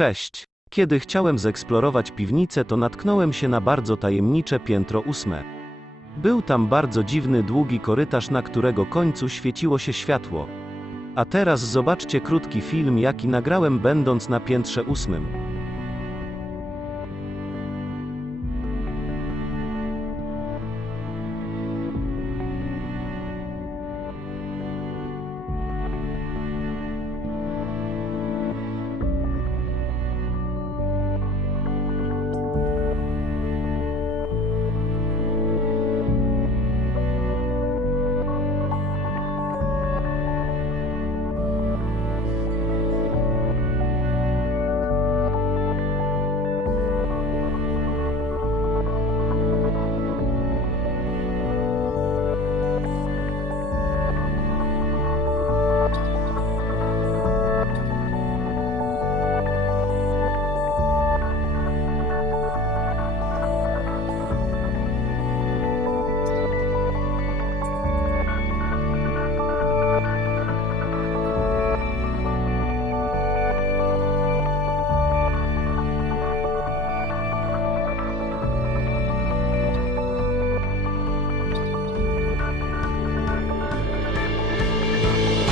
Cześć. Kiedy chciałem zeksplorować piwnicę, to natknąłem się na bardzo tajemnicze piętro ósme. Był tam bardzo dziwny, długi korytarz, na którego końcu świeciło się światło. A teraz zobaczcie krótki film, jaki nagrałem będąc na piętrze ósmym. Bye.